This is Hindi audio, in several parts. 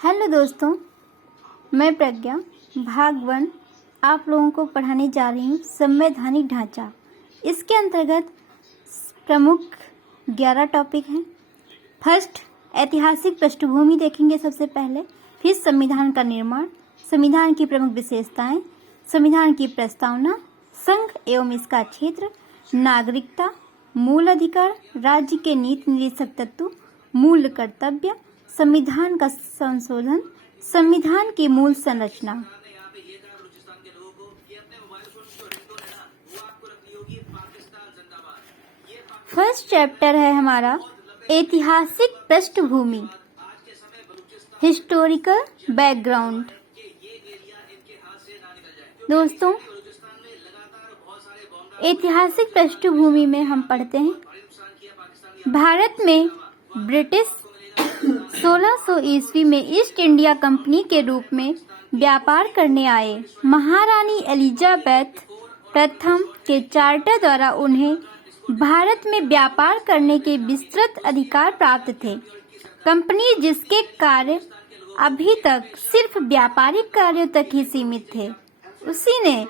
हेलो दोस्तों, मैं प्रज्ञा भाग 1 आप लोगों को पढ़ाने जा रही हूँ संवैधानिक ढांचा। इसके अंतर्गत प्रमुख 11 टॉपिक हैं। फर्स्ट, ऐतिहासिक पृष्ठभूमि देखेंगे सबसे पहले, फिर संविधान का निर्माण, संविधान की प्रमुख विशेषताएं, संविधान की प्रस्तावना, संघ एवं इसका क्षेत्र, नागरिकता, मूल अधिकार, राज्य के नीति निदेशक तत्व, मूल कर्तव्य, संविधान का संशोधन, संविधान की मूल संरचना। फर्स्ट चैप्टर है हमारा ऐतिहासिक पृष्ठभूमि, हिस्टोरिकल बैकग्राउंड। दोस्तों, ऐतिहासिक पृष्ठभूमि में हम पढ़ते हैं भारत में ब्रिटिश 1600 ईस्वी में ईस्ट इंडिया कंपनी के रूप में व्यापार करने आए। महारानी एलिजाबेथ प्रथम के चार्टर द्वारा उन्हें भारत में व्यापार करने के विस्तृत अधिकार प्राप्त थे। कंपनी जिसके कार्य अभी तक सिर्फ व्यापारिक कार्यों तक ही सीमित थे, उसी ने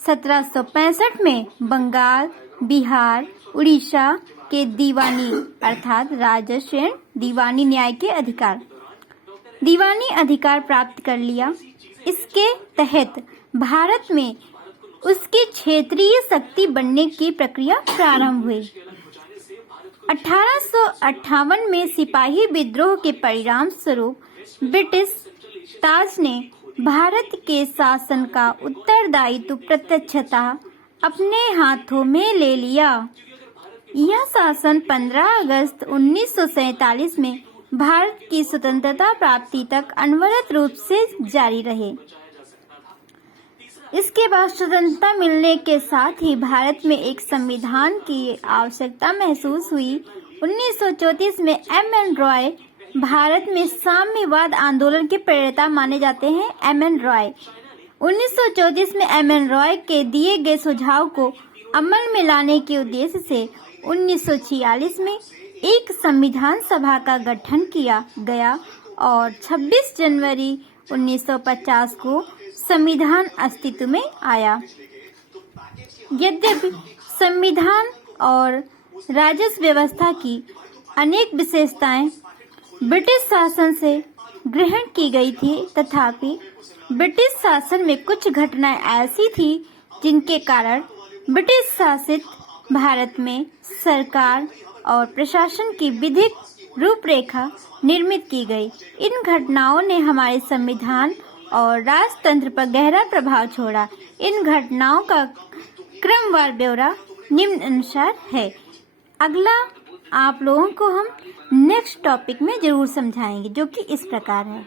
1765 में बंगाल, बिहार, उड़ीसा के दीवानी अर्थात राजस्व दीवानी न्याय के दीवानी अधिकार प्राप्त कर लिया। इसके तहत भारत में उसकी क्षेत्रीय शक्ति बनने की प्रक्रिया प्रारंभ हुई। 1858 में सिपाही विद्रोह के परिणाम स्वरूप ब्रिटिश ताज ने भारत के शासन का उत्तरदायित्व प्रत्यक्षतः अपने हाथों में ले लिया। यह शासन 15 अगस्त 1947 में भारत की स्वतंत्रता प्राप्ति तक अनवरत रूप से जारी रहे। इसके बाद स्वतंत्रता मिलने के साथ ही भारत में एक संविधान की आवश्यकता महसूस हुई। 1934 में एम.एन. रॉय भारत में साम्यवाद आंदोलन के प्रेरक माने जाते हैं। एम.एन. रॉय 1934 में एम.एन. रॉय के दिए गए सुझाव को अमल में लाने के उद्देश्य से 1946 में एक संविधान सभा का गठन किया गया और 26 जनवरी 1950 को संविधान अस्तित्व में आया। यद्यपि संविधान और राजस्व व्यवस्था की अनेक विशेषताएं ब्रिटिश शासन से ग्रहण की गई थी, तथापि ब्रिटिश शासन में कुछ घटनाएं ऐसी थी जिनके कारण ब्रिटिश शासित भारत में सरकार और प्रशासन की विधिक रूपरेखा निर्मित की गई। इन घटनाओं ने हमारे संविधान और राजतंत्र पर गहरा प्रभाव छोड़ा। इन घटनाओं का क्रमवार ब्यौरा निम्न अनुसार है। अगला आप लोगों को हम नेक्स्ट टॉपिक में जरूर समझाएंगे, जो कि इस प्रकार है।